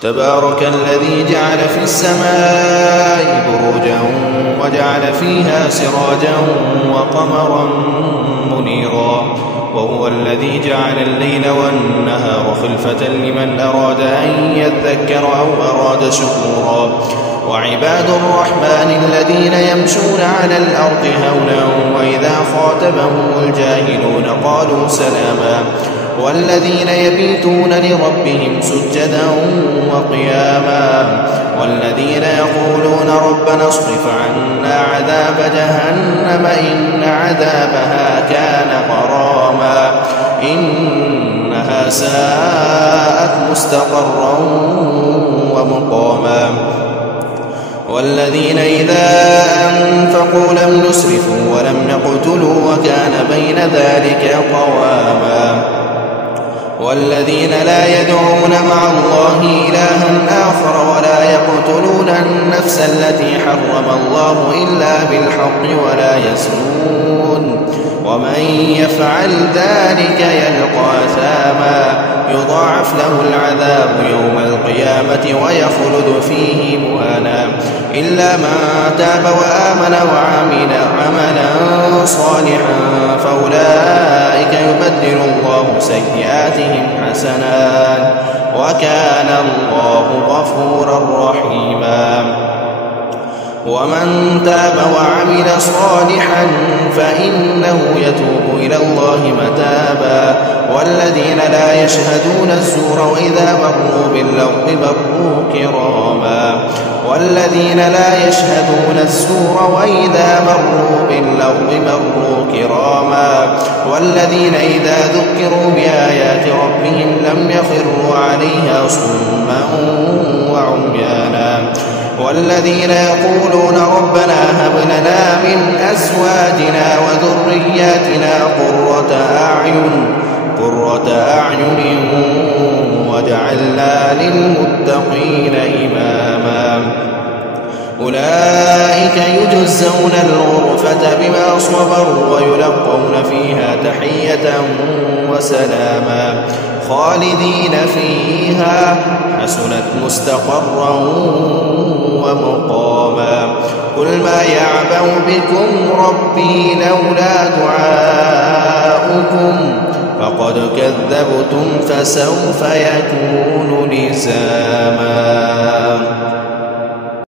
تبارك الذي جعل في السماء بروجا وجعل فيها سراجا وقمرا منيرا وهو الذي جعل الليل والنهار خلفة لمن أراد أن يذكر أو أراد شكورا وعباد الرحمن الذين يمشون على الأرض هونا وإذا خاطبهم الجاهلون قالوا سلاما والذين يبيتون لربهم سجدا وقياما والذين يقولون ربنا اصرف عنا عذاب جهنم إن عذابها كان غراما إنها ساءت مستقرا ومقاما والذين إذا أنفقوا لم يسرفوا ولم يقتلوا وكان بين ذلك قواما والذين لا يدعون مع الله إلها آخر ولا يقتلون النفس التي حرم الله إلا بالحق ولا يزنون ومن يفعل ذلك يلقى أثاما يضاعف له العذاب يوم القيامة ويخلد فيه مهانا إلا من تاب وآمن وعمل عملا صالحا فأولئك يبدل الله سيئاتهم حسنات وكان الله غفورا رحيما ومن تاب وعمل صالحا فإنه يتوب إلى الله متابا والذين لا يشهدون الزور وإذا مروا باللغو مروا كراما والذين لا يشهدون الزور وإذا مروا باللغو مروا كراما والذين إذا ذكروا بآيات ربهم لم يخروا عليها صما وعميانا والذين يقولون ربنا هب لنا من أزواجنا وذرياتنا قرة أعين واجعلنا للمتقين إماما أولئك يجزون الغرفة بما صبروا ويلقون فيها تحية وسلاما خالدين فيها حسنت مستقرا ومقاما قل ما يعبأ بكم ربي لولا دعاؤكم فقد كذبتم فسوف يكون لزاما.